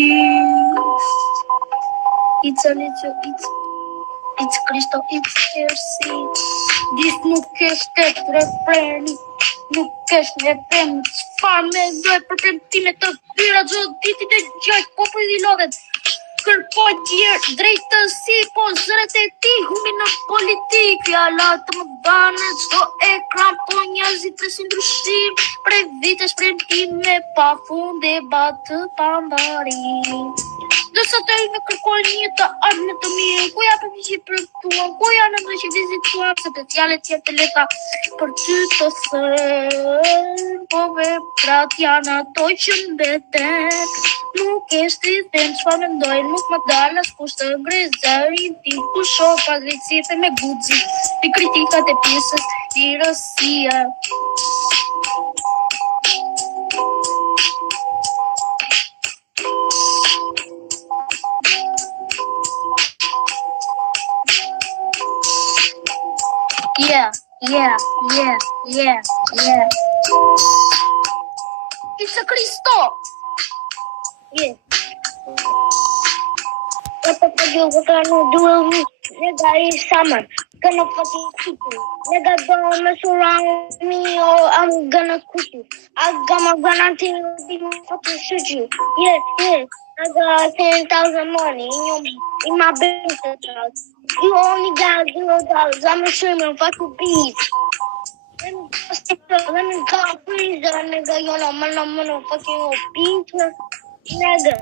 peace. It's a little, it's Cristo, it's KFC. This nuk është refreni, nuk është refreni. Çfarë me dojë për premtime të vyra çdo ditë të gjaj populli i lodhet. Kërkoj tjerë drejtësi, po zëret e ti humi në politik. Fjallat të më banë çdo ekran, po njerëzit presin ndryshim. Prej vitesh premtime pa fund, debat të pambarim. Dësa të i me kërkojnë një të ardhme të mirë, ku ja për vishë për tuan, ku ja në që vizituan, specialet tjetë të leta për ty të thërë, po veprat janë ato që mbeten, nuk eshte i them çfarë mendojnë, nuk më dalë as kusht të ngrezërin ti, ku shoh pa drejtësitë me guxi, i kritikat e pjesës i rësia. Yeah. It's a Cristo. Yeah. What the fuck you gonna do with me? Nigga, it's summer. Gonna fucking shoot you. Nigga, don't mess around with me or I'm gonna quit you. I got my gun until you fucking shoot you. Yeah. I got 10,000 money in my bank account. You only got $0. I'm a streamer, fuck you, beats. Let me call freezer, nigga. You know, man, fucking beats, nigga.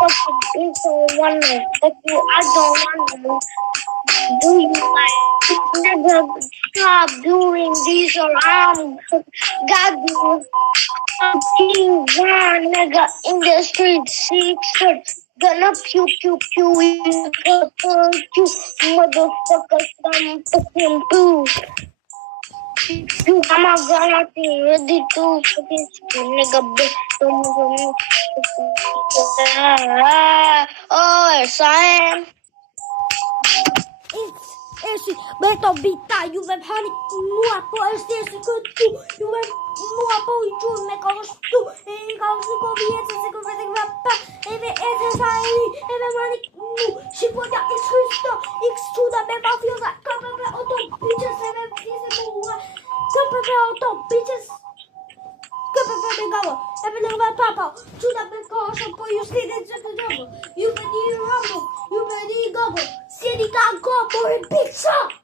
Fucking beats on one leg. Fuck you, I don't want to. Do you like, nigga, stop doing this or I'm got you. I'm King John, nigga, in the street, 6 gonna pew in the you motherfuckers, I'm fucking boo. You got my gun out there ready to fucking nigga, bitch. Oh, Sam. Esse beto bita, you web honey, mua po esse good too. You web mua po you me goes too. E goes to go be esse go be rappa. Eve sai, eve money. She put that is Cristo. X to the me mafiosa. Come auto bitches, eve please go. Come auto bitches. Come go. Eve no papa. To the me goes for you see the double. You been rumble. You been gobble. City got go for a pizza.